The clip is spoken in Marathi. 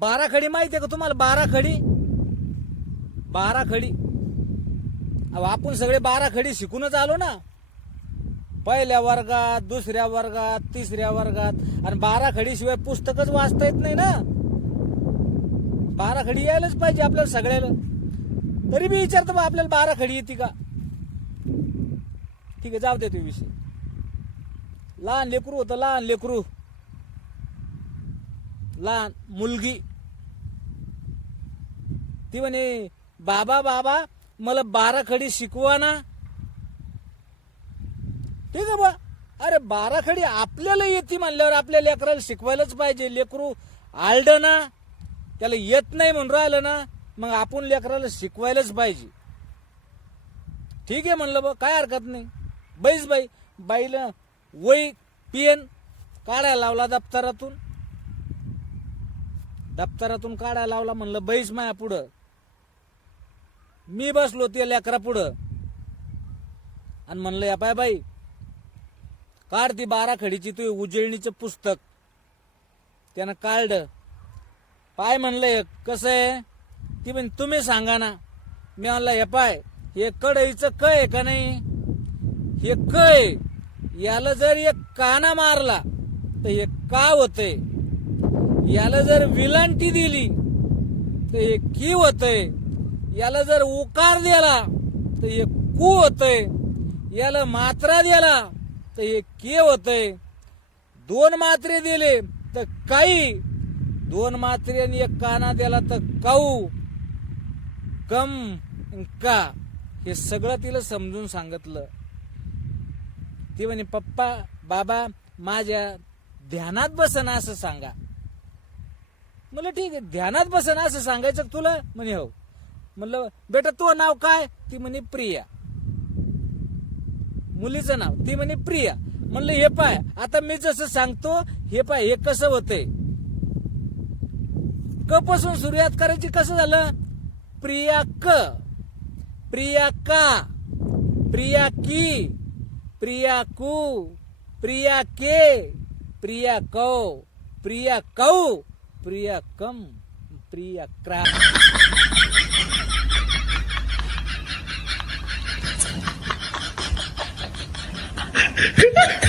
बाराखडी माहितीये का तुम्हाला? बाराखडी आपण सगळे बाराखडी शिकूनच आलो ना, पहिल्या वर्गात, दुसऱ्या वर्गात, तिसऱ्या वर्गात. आणि बाराखडी शिवाय पुस्तकच वाचता येत नाही ना. बाराखडी यायलाच पाहिजे आपल्याला सगळ्याला. तरी मी विचारतो बा, आपल्याला बाराखडी येते का? ठीक आहे, जाऊ दे तो विषय. लहान लेकरू होतं, लहान मुलगी. ती म्हणे, बाबा मला बाराखडी शिकवा ना. ठीक आहे बा. अरे बाराखडी आपल्याला येते म्हणल्यावर आपल्या लेकराला शिकवायलाच पाहिजे. लेकरू आलड ना, त्याला येत नाही म्हणून राहिलं ना, मग आपण लेकराला शिकवायलाच पाहिजे. ठीक आहे म्हणलं बा, काय हरकत नाही. बाईला वही पेन काढायला लावला दप्तरातून काढायला लावला. म्हणलं बैस माया पुढं. मी बसलो त्या लेकरा पुढं आणि म्हणलं, या पाय बाई, काढ ती बाराखडीची तू उजळणीचं पुस्तक. त्यानं काढलं. पाय म्हणलं, कसं आहे? ती म्हण, तुम्ही सांगा ना. मी म्हणलं, हे पाय, हे कडईचं क आहे का नाही? हे क आहे. याला जर एक काना मारला तर हे का होतंय. याला जर विलांटी दिली तर हे की होतंय. याला जर उकार दिला तर हे कू होतंय. याला मात्रा दिला तर हे के होतंय. 2 मात्रे दिले तर काही. 2 मात्रे आणि एक काना दिला तर काऊ, कम, का. हे सगळं तिला समजून सांगितलं. ती म्हणे, पप्पा, बाबा, माझ्या ध्यानात बसन असं सांगा. म्हणलं ठीक आहे, ध्यानात बसन असं सांगायचं तुला? म्हणे हो. म्हणलं, बेटा तुझं नाव काय? ती म्हणे प्रिया. मुलीचं नाव? ती म्हणे प्रिया. म्हणलं, हे पाय, आता मी जसं सांगतो हे पाय, हे कसं होतंय. क पासून सुरुवात करायची. कसं झालं? प्रिया क, प्रिया का, प्रिया की, प्रिया कू, प्रिया के, प्रिया कौ, प्रिया कौ, प्रिया कम, प्रिया क्रा.